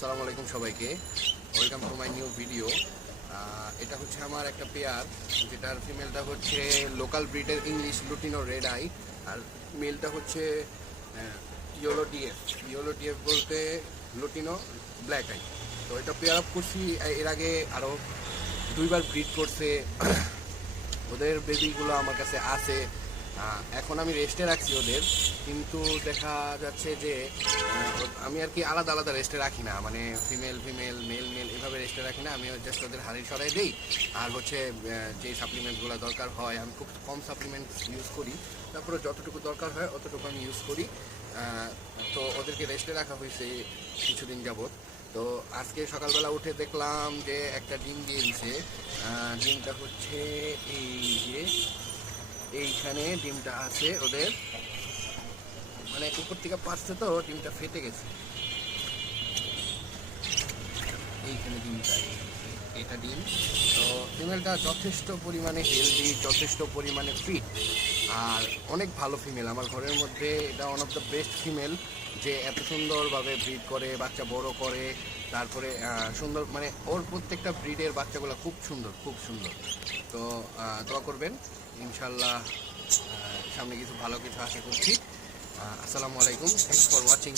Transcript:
আসসালামু আলাইকুম সবাইকে, welcome to my new video. এটা হচ্ছে আমার একটা পেয়ার, যেটার ফিমেলটা হচ্ছে লোকাল ব্রিডের ইংলিশ লুটিনো রেড আই, আর মেলটা হচ্ছে ইয়োলো ডিএফ বলতে লুটিনো ব্ল্যাক আই। তো এটা পেয়ার আপ করছি, এর আগে আরও দুইবার ব্রিড করছে। ওদের বেবিগুলো আমার কাছে আছে। এখন আমি রেস্টে রাখছি ওদের, কিন্তু দেখা যাচ্ছে যে আমি আর কি আলাদা আলাদা রেস্টে রাখি না, মানে ফিমেল ফিমেল মেল মেল এভাবে রেস্টে রাখি না। আমি জাস্ট ওদের হাড়ি সরাই দিই, আর হচ্ছে যে সাপ্লিমেন্টগুলো দরকার হয় আমি খুব কম সাপ্লিমেন্ট ইউজ করি, তারপরে যতটুকু দরকার হয় অতটুকু আমি ইউজ করি। তো ওদেরকে রেস্টে রাখা হয়েছে কিছুদিন যাবৎ। তো আজকে সকালবেলা উঠে দেখলাম যে একটা ডিম দিয়ে দিছে। ডিমটা হচ্ছে এই যে এইখানে ডিমটা আছে ওদের, মানে উপর থেকে পারছে তো ডিমটা ফেটে গেছে। এইখানে ডিমটা, এটা ডিম। তো ফিমেলটা যথেষ্ট পরিমাণে হেলদি, যথেষ্ট পরিমাণে ফিট, আর অনেক ভালো ফিমেল। আমার ঘরের মধ্যে এটা one of the best female, যে এত সুন্দরভাবে ব্রিড করে, বাচ্চা বড় করে, তারপরে সুন্দর, মানে ওর প্রত্যেকটা ব্রিডের বাচ্চাগুলো খুব সুন্দর, খুব সুন্দর। তো দোয়া করবেন, ইনশাল্লাহ সামনে কিছু ভালো কিছু আশা করছি। আসসালামু আলাইকুম, থ্যাংকস ফর ওয়াচিং।